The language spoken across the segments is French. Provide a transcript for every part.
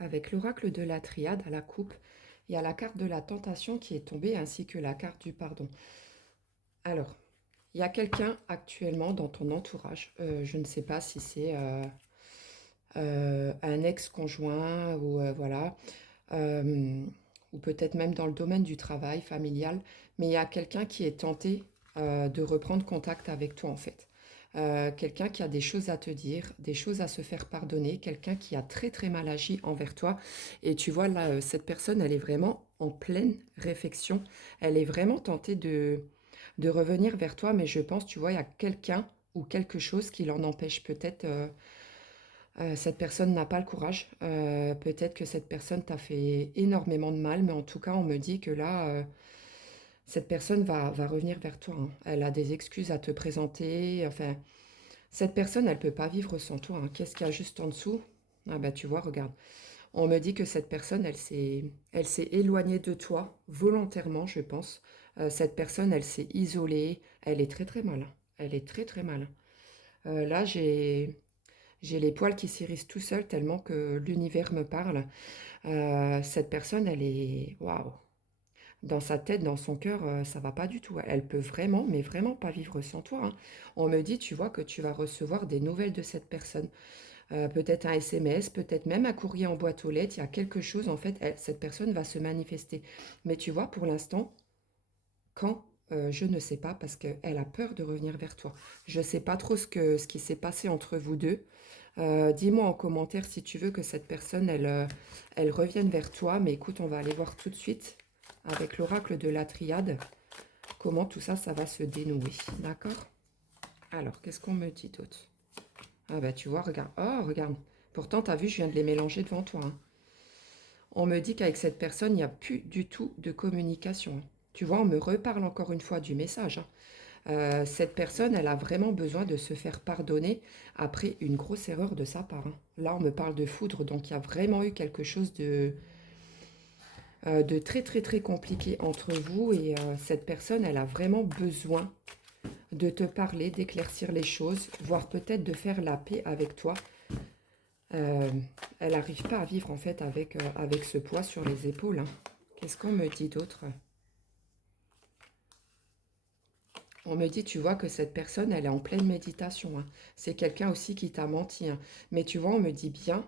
Avec l'oracle de la triade à la coupe, il y a la carte de la tentation qui est tombée ainsi que la carte du pardon. Alors, il y a quelqu'un actuellement dans ton entourage, je ne sais pas si c'est un ex-conjoint ou voilà, euh, ou peut-être même dans le domaine du travail familial, mais il y a quelqu'un qui est tenté de reprendre contact avec toi en fait. Quelqu'un qui a des choses à te dire, des choses à se faire pardonner, quelqu'un qui a très très mal agi envers toi. Et tu vois là, cette personne, elle est vraiment en pleine réflexion. Elle est vraiment tentée de revenir vers toi, mais je pense, tu vois, il y a quelqu'un ou quelque chose qui l'en empêche peut-être. Cette personne n'a pas le courage. Peut-être que cette personne t'a fait énormément de mal, mais en tout cas, on me dit que là, cette personne va revenir vers toi, hein. Elle a des excuses à te présenter. Enfin, cette personne, elle peut pas vivre sans toi, hein. Qu'est-ce qu'il y a juste en dessous? Ah bah tu vois, regarde. On me dit que cette personne, elle s'est éloignée de toi volontairement, je pense. Cette personne, elle s'est isolée. Elle est très très mal, hein. Elle est très très mal. Là, j'ai les poils qui s'érissent tout seul tellement que l'univers me parle. Cette personne, elle est... Waouh! Dans sa tête, dans son cœur, ça va pas du tout. Elle peut vraiment, mais vraiment pas vivre sans toi, hein. On me dit, tu vois, que tu vas recevoir des nouvelles de cette personne. Peut-être un SMS, peut-être même un courrier en boîte aux lettres. Il y a quelque chose, en fait, cette personne va se manifester. Mais tu vois, pour l'instant, quand je ne sais pas parce qu'elle a peur de revenir vers toi. Je ne sais pas trop ce qui s'est passé entre vous deux. Dis-moi en commentaire si tu veux que cette personne, elle revienne vers toi. Mais écoute, on va aller voir tout de suite avec l'oracle de la triade comment tout ça, ça va se dénouer. D'accord? Alors, qu'est-ce qu'on me dit d'autre? Ah bah tu vois, regarde. Oh, regarde. Pourtant, tu as vu, je viens de les mélanger devant toi, hein. On me dit qu'avec cette personne, il n'y a plus du tout de communication, hein. Tu vois, on me reparle encore une fois du message, hein. Cette personne, elle a vraiment besoin de se faire pardonner après une grosse erreur de sa part, hein. Là, on me parle de foudre, donc il y a vraiment eu quelque chose de très très très compliqué entre vous et cette personne, elle a vraiment besoin de te parler, d'éclaircir les choses, voire peut-être de faire la paix avec toi. Euh, Elle n'arrive pas à vivre en fait avec ce poids sur les épaules, hein. Qu'est-ce qu'on me dit d'autre? On me dit, tu vois, que cette personne, elle est en pleine méditation, hein. C'est quelqu'un aussi qui t'a menti, hein. Mais tu vois, on me dit bien,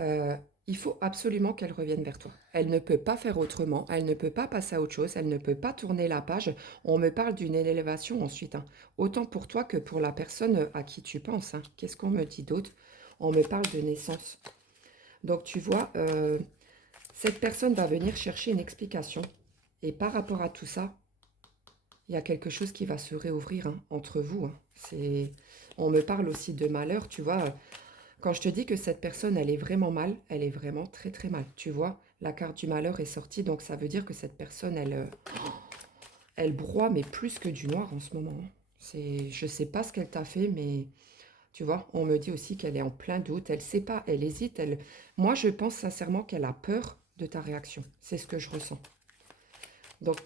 euh, il faut absolument qu'elle revienne vers toi. Elle ne peut pas faire autrement, elle ne peut pas passer à autre chose, elle ne peut pas tourner la page. On me parle d'une élévation ensuite, hein. Autant pour toi que pour la personne à qui tu penses, hein. Qu'est-ce qu'on me dit d'autre? On me parle de naissance. Donc tu vois, cette personne va venir chercher une explication. Et par rapport à tout ça, il y a quelque chose qui va se réouvrir, hein, entre vous, hein. On me parle aussi de malheur, tu vois. Quand je te dis que cette personne, elle est vraiment mal, elle est vraiment très très mal. Tu vois, la carte du malheur est sortie, donc ça veut dire que cette personne, elle broie, mais plus que du noir en ce moment, hein. Je sais pas ce qu'elle t'a fait, mais tu vois, on me dit aussi qu'elle est en plein doute, elle sait pas, elle hésite. Moi, je pense sincèrement qu'elle a peur de ta réaction. C'est ce que je ressens. Donc,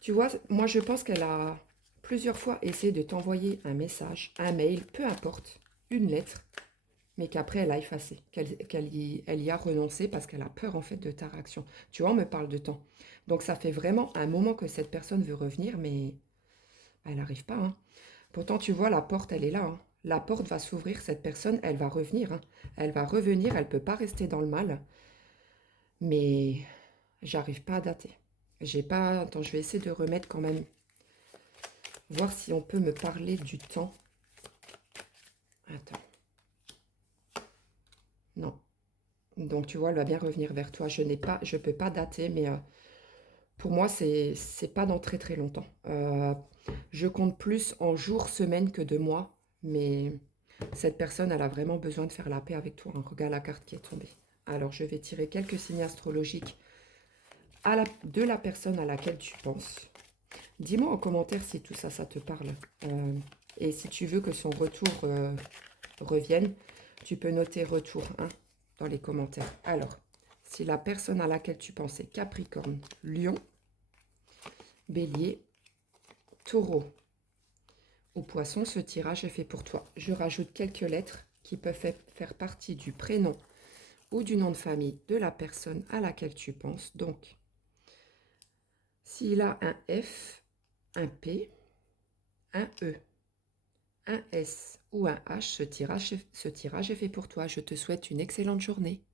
tu vois, moi je pense qu'elle a plusieurs fois essayé de t'envoyer un message, un mail, peu importe, une lettre, mais qu'après elle a effacé, elle y a renoncé parce qu'elle a peur en fait de ta réaction. Tu vois, on me parle de temps. Donc ça fait vraiment un moment que cette personne veut revenir, mais elle n'arrive pas, hein. Pourtant, tu vois, la porte, elle est là, hein. La porte va s'ouvrir, cette personne, elle va revenir, hein. Elle va revenir, elle ne peut pas rester dans le mal, mais j'arrive pas à dater. J'ai pas... Attends, je vais essayer de remettre quand même. Voir si on peut me parler du temps. Attends. Non. Donc tu vois, elle va bien revenir vers toi. Je peux pas dater, mais pour moi, c'est pas dans très très longtemps. Je compte plus en jours, semaines que de mois, mais cette personne, elle a vraiment besoin de faire la paix avec toi, hein. Regarde la carte qui est tombée. Alors, je vais tirer quelques signes astrologiques de la personne à laquelle tu penses. Dis-moi en commentaire si tout ça, ça te parle. Et si tu veux que son retour revienne, tu peux noter retour 1 dans les commentaires. Alors, si la personne à laquelle tu pensais, Capricorne, Lion, Bélier, Taureau ou Poisson, ce tirage est fait pour toi. Je rajoute quelques lettres qui peuvent faire partie du prénom ou du nom de famille de la personne à laquelle tu penses. Donc, s'il a un F, un P, un E, un S ou un H, ce tirage est fait pour toi. Je te souhaite une excellente journée.